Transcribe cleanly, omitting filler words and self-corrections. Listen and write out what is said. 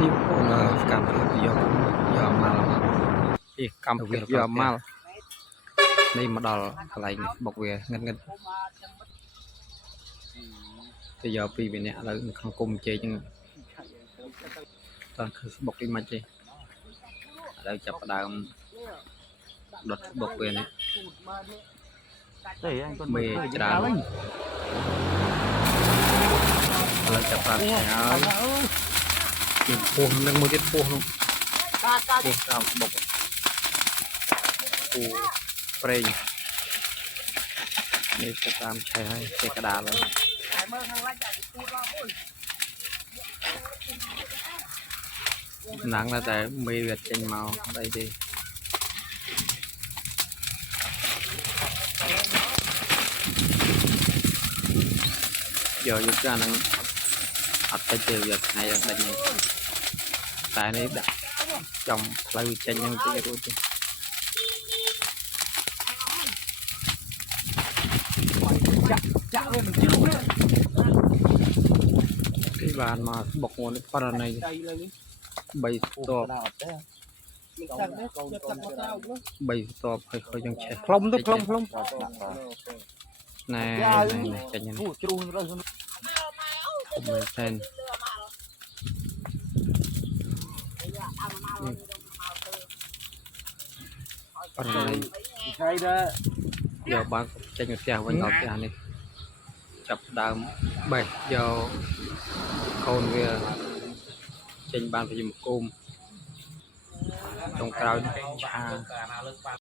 នេះបងកម្មភាពយកមកពីកម្មភាពយកមកនេះមកដល់កន្លែងបុកវាងឹតទៅយកពីវាអ្នកឥឡូវនៅក្នុងគុំជ័យចឹងតើគឺបុកនេះមិនទេឥឡូវចាប់ផ្ដើមដុតបុកវានេះមេច្រើនឥឡូវចាប់ផ្ដើមឆាហើយពីពោះនឹងមួយទៀតពោះនោះពោះតាមបុកពោះប្រេងនេះចាប់ផ្ដើមឆាហើយចេះកដាលហើយណាំងតែមេវាចេញមកអីទេយកចានឹងអត់ទៅជឿយកថ្ងៃយ៉ាងដាច់នេះតែនេះដាក់ចំផ្លូវចេញហ្នឹងទៅរួចទេចាក់វាមិនជឿទីបានមកបុកមួយប្រណី3ស្ទប់ហើយយ៉ាងឆេះខ្លុំទៅខ្លុំណែចេញហ្នឹងជ្រុះរើសមែនតែនប្រណីឆៃដែរយកបានចេញទៅផ្ទះវិញដល់ផ្ទះនេះចាប់ដើមបេះយកកូនវាចេញបានពីមុខគុំចុងក្រោយឆា